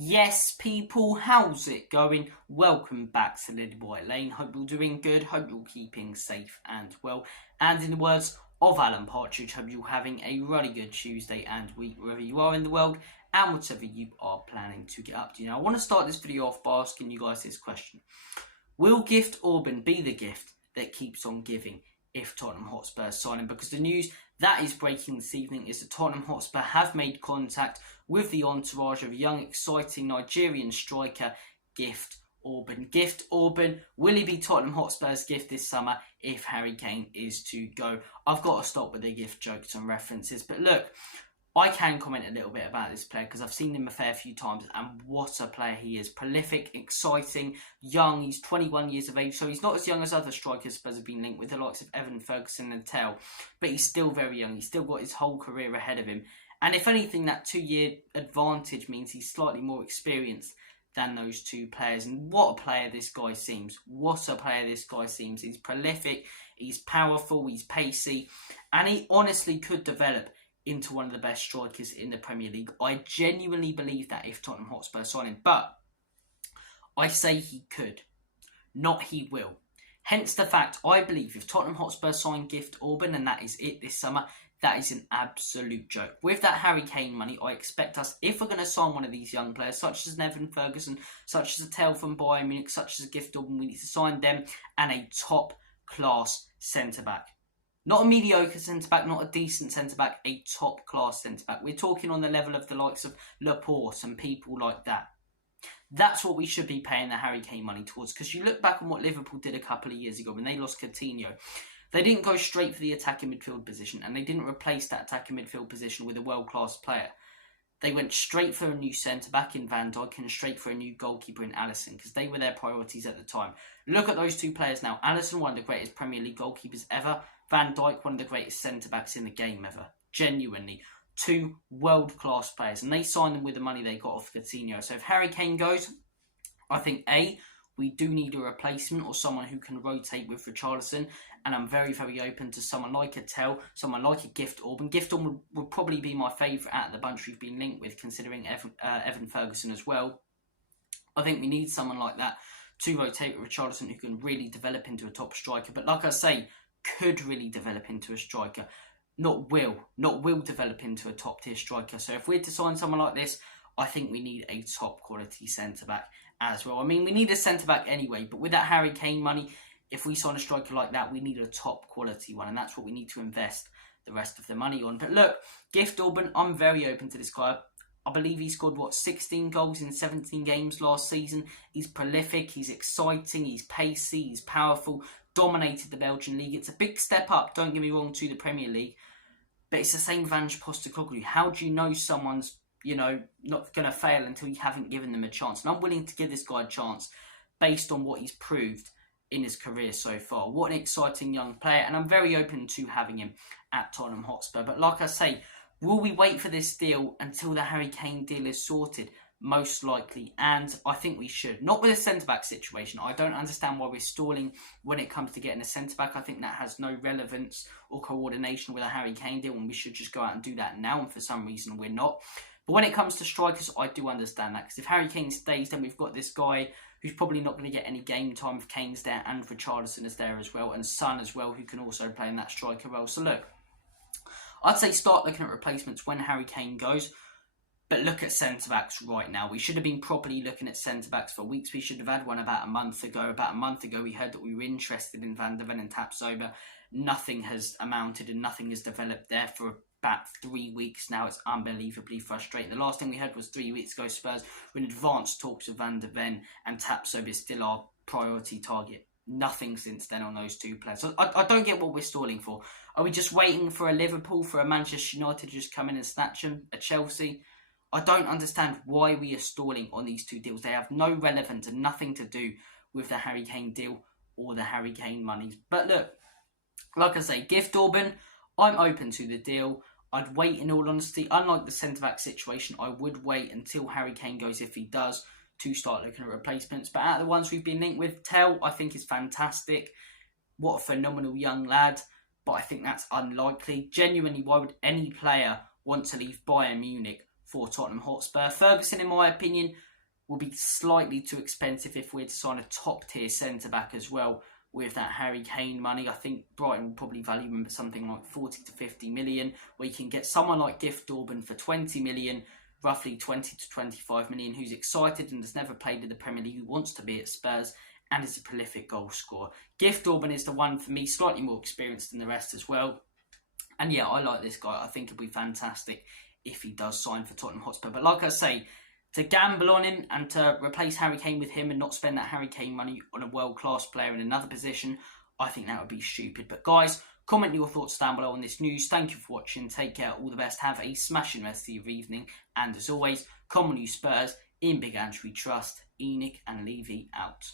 Yes, people, how's it going? Welcome back to Lily White Lane. Hope you're doing good. Hope you're keeping safe and well. And in the words of Alan Partridge, hope you're having a really good Tuesday and week wherever you are in the world and whatever you are planning to get up to. Now, I want to start this video off by asking you guys this question. Will gift Orban be the gift that keeps on giving if Tottenham Hotspur sign him? Because the news that is breaking this evening is that Tottenham Hotspur have made contact with the entourage of young, exciting Nigerian striker Gift Orban. Gift Orban, will he be Tottenham Hotspur's gift this summer if Harry Kane is to go? I've got to stop with the gift jokes and references, but look, I can comment a little bit about this player because I've seen him a fair few times, and what a player he is. Prolific, exciting, young. He's 21 years of age, so he's not as young as other strikers Spurs have been linked with, the likes of Evan Ferguson and Tell, but he's still very young. He's still got his whole career ahead of him. And if anything, that 2-year advantage means he's slightly more experienced than those two players. And what a player this guy seems. What a player this guy seems. He's prolific, he's powerful, he's pacey, and he honestly could develop into one of the best strikers in the Premier League. I genuinely believe that if Tottenham Hotspur sign him, but I say he could, not he will. Hence the fact I believe if Tottenham Hotspur sign Gift Orban and that is it this summer, that is an absolute joke. With that Harry Kane money, I expect us, if we're going to sign one of these young players, such as Evan Ferguson, such as a Tell from Bayern Munich, such as a Gift Orban, we need to sign them and a top-class centre-back. Not a mediocre centre-back, not a decent centre-back, a top-class centre-back. We're talking on the level of the likes of Laporte and people like that. That's what we should be paying the Harry Kane money towards. Because you look back on what Liverpool did a couple of years ago when they lost Coutinho. They didn't go straight for the attacking midfield position, and they didn't replace that attacking midfield position with a world-class player. They went straight for a new centre-back in Van Dijk and straight for a new goalkeeper in Alisson, because they were their priorities at the time. Look at those two players now. Alisson, one of the greatest Premier League goalkeepers ever. Van Dijk, one of the greatest centre-backs in the game ever. Genuinely. Two world-class players. And they signed them with the money they got off Coutinho. So if Harry Kane goes, I think A, we do need a replacement or someone who can rotate with Richarlison. And I'm very, very open to someone like a Tell, someone like a Gift Orban. Gift Orban would probably be my favourite out of the bunch we've been linked with, considering Evan Ferguson as well. I think we need someone like that to rotate with Richarlison who can really develop into a top striker. But like I say, could really develop into a striker. Not will develop into a top tier striker. So if we're to sign someone like this, I think we need a top quality centre-back as well. I mean, we need a centre-back anyway, but with that Harry Kane money, if we sign a striker like that, we need a top quality one, and that's what we need to invest the rest of the money on. But look, Gift Orban, I'm very open to this guy. I believe he scored, 16 goals in 17 games last season. He's prolific, he's exciting, he's pacey, he's powerful, dominated the Belgian league. It's a big step up, don't get me wrong, to the Premier League, but it's the same with Ange Postecoglou. How do you know someone's, not going to fail until you haven't given them a chance? And I'm willing to give this guy a chance based on what he's proved in his career so far. What an exciting young player, and I'm very open to having him at Tottenham Hotspur. But like I say, will we wait for this deal until the Harry Kane deal is sorted? Most likely, and I think we should. Not with a centre-back situation. I don't understand why we're stalling when it comes to getting a centre-back. I think that has no relevance or coordination with a Harry Kane deal, and we should just go out and do that now, and for some reason we're not. But when it comes to strikers, I do understand that, because if Harry Kane stays, then we've got this guy who's probably not going to get any game time if Kane's there, and Richarlison is there as well, and Son as well, who can also play in that striker role. So look, I'd say start looking at replacements when Harry Kane goes, but look at centre-backs right now. We should have been properly looking at centre-backs for weeks. We should have had one about a month ago. About a month ago, we heard that we were interested in Van der Ven and Tapsoba. Nothing has amounted and nothing has developed there for about 3 weeks now. It's unbelievably frustrating. The last thing we had was 3 weeks ago, Spurs were in advanced talks with Van der Ven, and Tapsoba is still our priority target. Nothing since then on those two players. So I don't get what we're stalling for. Are we just waiting for a Liverpool, for a Manchester United to just come in and snatch them, a Chelsea? I don't understand why we are stalling on these two deals. They have no relevance and nothing to do with the Harry Kane deal or the Harry Kane monies. But look, like I say, Gift Orban, I'm open to the deal. I'd wait, in all honesty. Unlike the centre-back situation, I would wait until Harry Kane goes, if he does, to start looking at replacements. But out of the ones we've been linked with, Tell, I think is fantastic. What a phenomenal young lad. But I think that's unlikely. Genuinely, why would any player want to leave Bayern Munich for Tottenham Hotspur. Ferguson, in my opinion, will be slightly too expensive if we're to sign a top-tier centre-back as well with that Harry Kane money. I think Brighton will probably value him at something like 40 to 50 million, where you can get someone like Gift Orban for 20 million, roughly 20 to 25 million, who's excited and has never played in the Premier League, who wants to be at Spurs, and is a prolific goal scorer. Gift Orban is the one for me, slightly more experienced than the rest as well. And yeah, I like this guy. I think it'll be fantastic if he does sign for Tottenham Hotspur. But like I say, to gamble on him and to replace Harry Kane with him and not spend that Harry Kane money on a world-class player in another position, I think that would be stupid. But guys, comment your thoughts down below on this news. Thank you for watching. Take care. All the best. Have a smashing rest of your evening. And as always, come on you Spurs. In Big Andrew we trust. Enoch and Levy out.